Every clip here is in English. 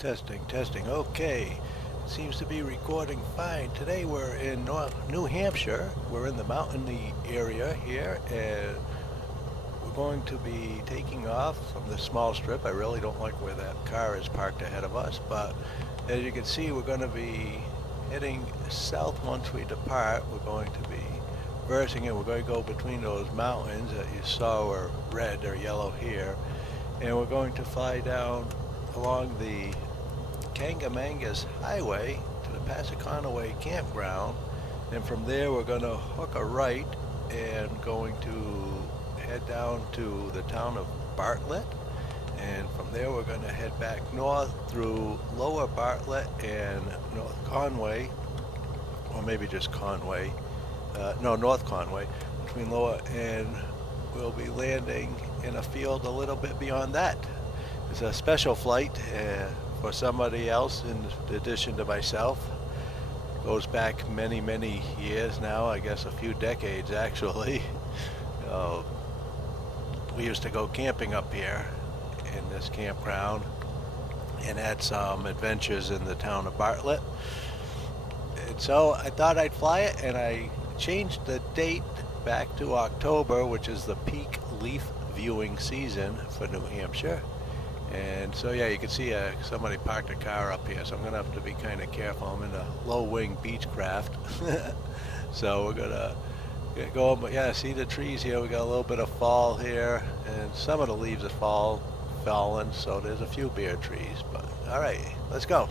Testing, testing. Okay. Seems to be recording fine. Today we're in New Hampshire. We're in the mountainy area here, and we're going to be taking off from the small strip. I really don't like where that car is parked ahead of us, but as you can see, we're going to be heading south once we depart. We're going to be versing it. We're going to go between those mountains that you saw are red or yellow here, and we're going to fly down along the Kancamagus highway to the Conway campground, and from there we're going to hook a right and going to head down to the town of Bartlett, and from there we're going to head back north through Lower Bartlett and North Conway, or maybe just Conway, North Conway, between Lower, and we'll be landing in a field a little bit beyond that. It's a special flight for somebody else in addition to myself. Goes back many years now, I guess a few decades actually. We used to go camping up here in this campground and had some adventures in the town of Bartlett. And so I thought I'd fly it, and I changed the date back to October, which is the peak leaf viewing season for New Hampshire. And so yeah, you can see somebody parked a car up here, so I'm gonna have to be kind of careful. I'm in a low-wing Beechcraft. So we're gonna go, but yeah, see the trees here. We got a little bit of fall here, and some of the leaves have fallen, so there's a few bare trees. But all right, let's go.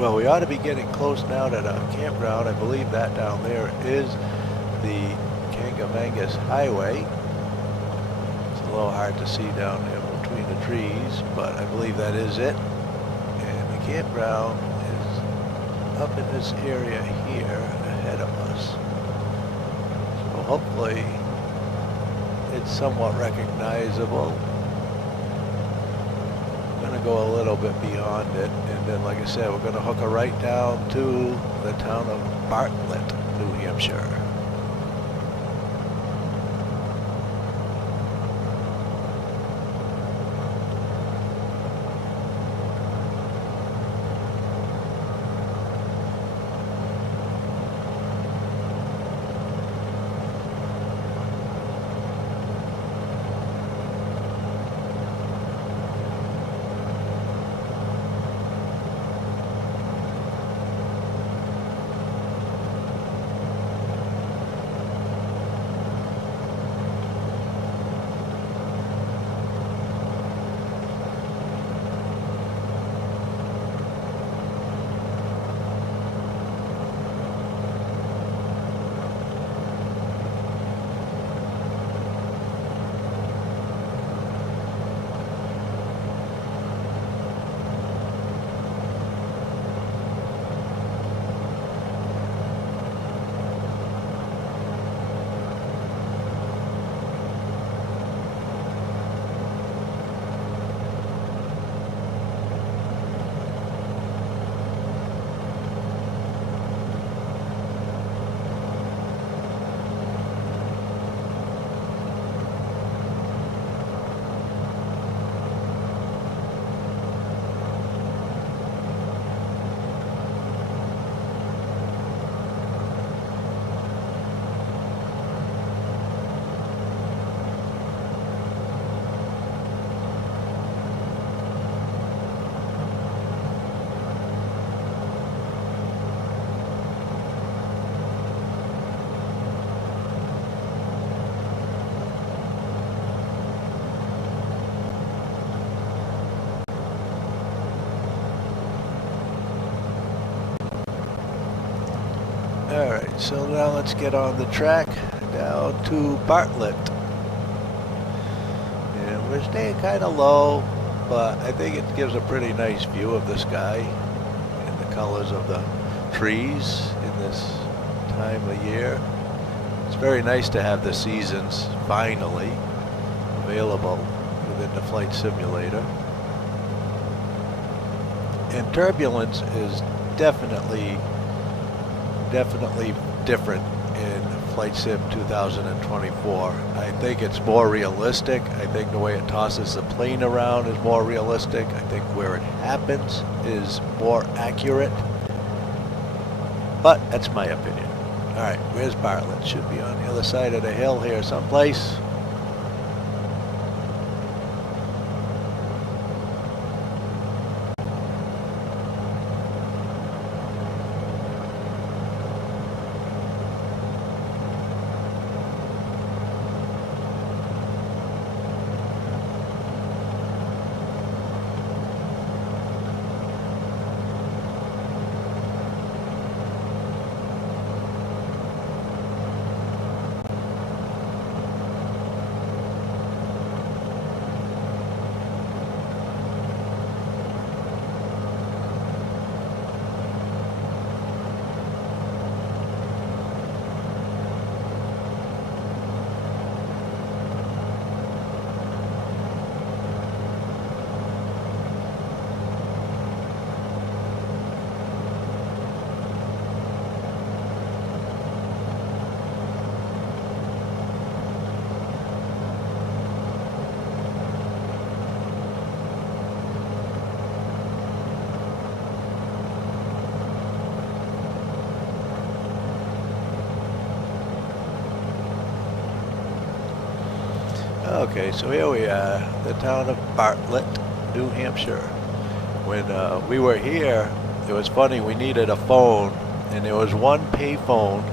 Well, we ought to be getting close now to the campground. I believe that down there is the Kancamagus Highway. It's a little hard to see down there between the trees, but I believe that is it. And the campground is up in this area here ahead of us. So hopefully it's somewhat recognizable. I'm going to go a little bit beyond it, and then like I said, we're going to hook her right down to the town of Bartlett, New Hampshire. Alright, so now let's get on the track down to Bartlett. And we're staying kind of low, but I think it gives a pretty nice view of the sky and the colors of the trees in this time of year. It's very nice to have the seasons finally available within the flight simulator. And turbulence is definitely different in Flight Sim 2024. I think it's more realistic. I think the way it tosses the plane around is more realistic. I think where it happens is more accurate. But that's my opinion. Alright, where's Bartlett? Should be on the other side of the hill here someplace. Okay, so here we are, the town of Bartlett, New Hampshire. When we were here, it was funny, we needed a phone, and there was one pay phone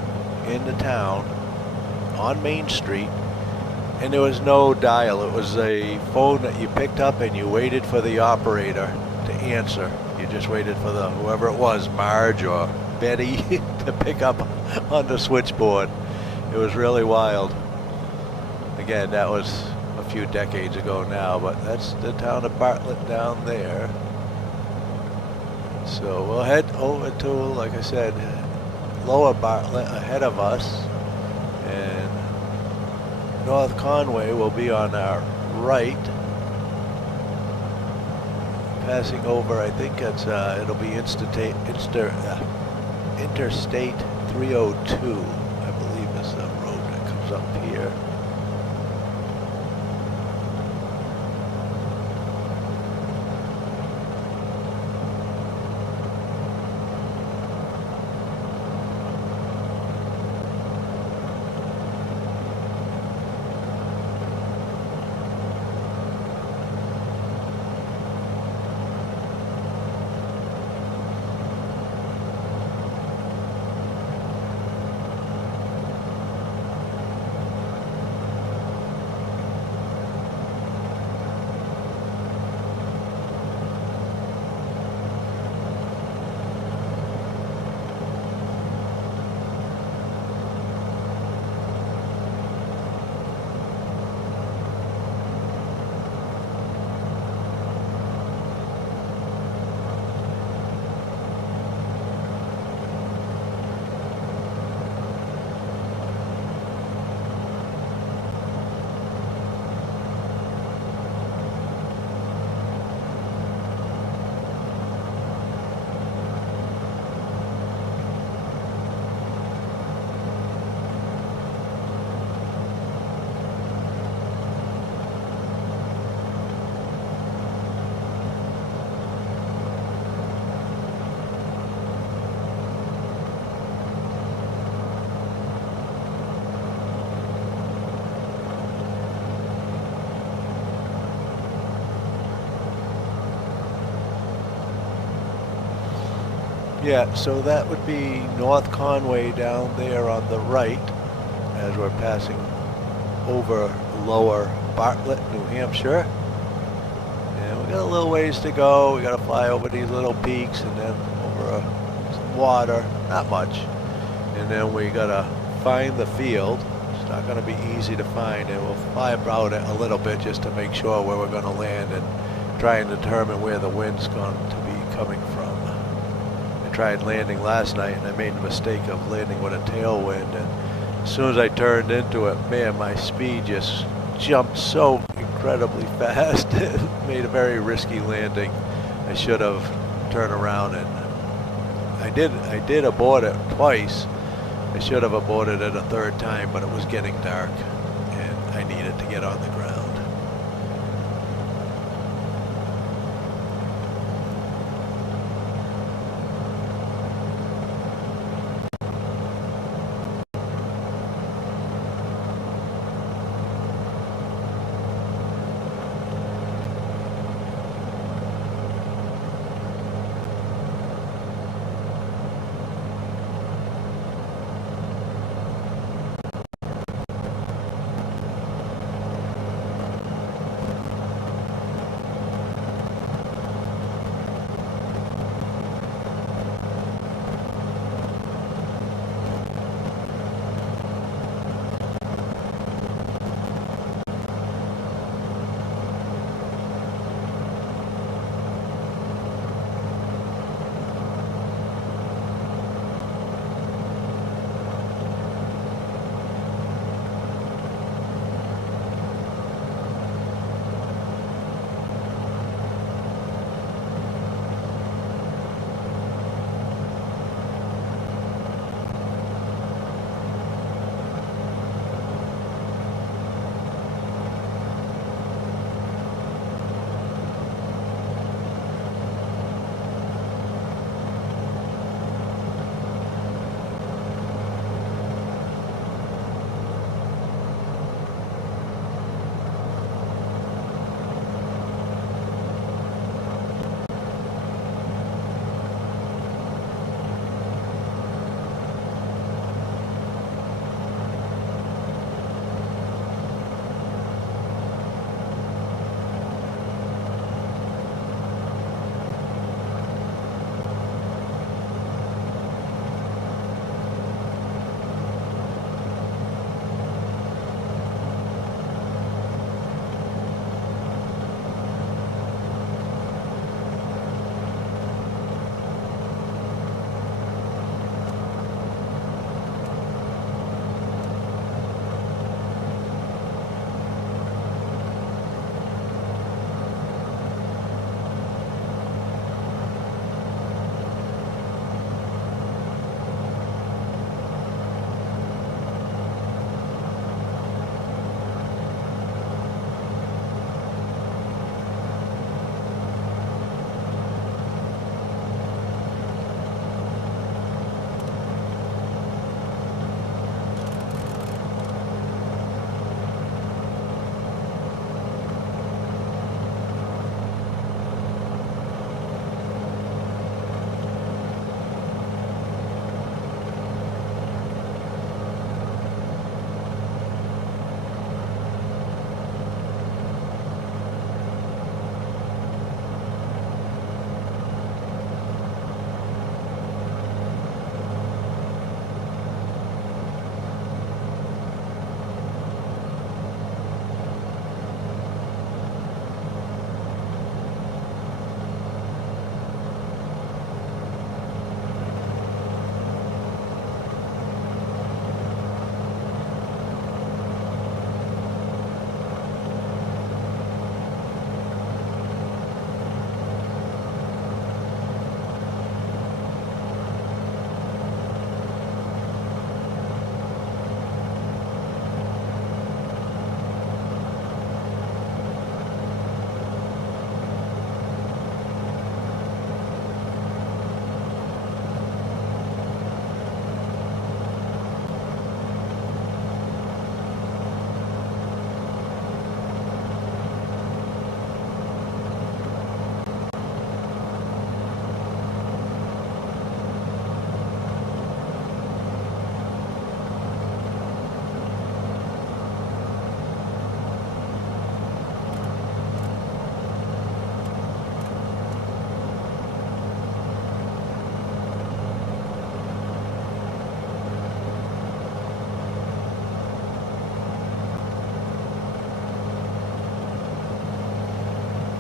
in the town on Main Street, and there was no dial. It was a phone that you picked up and you waited for the operator to answer. You just waited for the whoever it was, Marge or Betty, to pick up on the switchboard. It was really wild. Again, that was a few decades ago now, but that's the town of Bartlett down there. So we'll head over to, like I said, Lower Bartlett ahead of us, and North Conway will be on our right. Passing over, I think it's it'll be Interstate 302, I believe is the road that comes up here. Yeah, so that would be North Conway down there on the right as we're passing over Lower Bartlett, New Hampshire. And we got a little ways to go. We got to fly over these little peaks and then over some water, not much. And then we got to find the field. It's not going to be easy to find, and we'll fly about it a little bit just to make sure where we're going to land and try and determine where the wind's going to be coming from. I tried landing last night and I made the mistake of landing with a tailwind, and as soon as I turned into it, man, my speed just jumped so incredibly fast. It made a very risky landing. I should have turned around, and I did abort it twice. I should have aborted it a third time, but it was getting dark and I needed to get on the ground.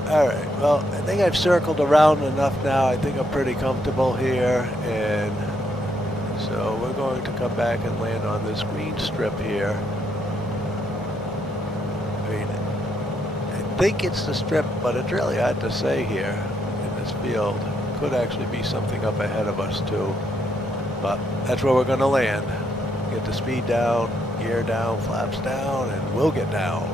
Alright, well, I think I've circled around enough now. I think I'm pretty comfortable here, and so we're going to come back and land on this green strip here. I mean, I think it's the strip, but it's really hard to say here in this field. Could actually be something up ahead of us too, but that's where we're going to land. Get the speed down, gear down, flaps down, and we'll get down.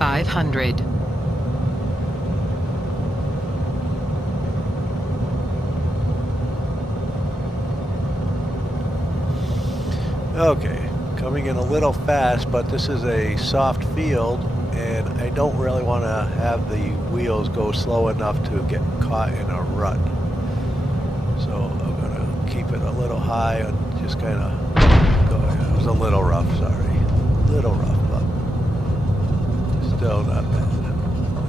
$500. Okay, coming in a little fast, but this is a soft field, and I don't really want to have the wheels go slow enough to get caught in a rut. So I'm going to keep it a little high and just kind of go. It was a little rough, sorry. A little rough, but still not bad.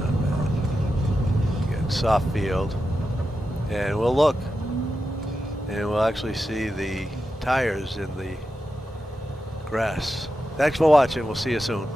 Not bad. Again, soft field. And we'll look. And we'll actually see the tires in the grass. Thanks for watching. We'll see you soon.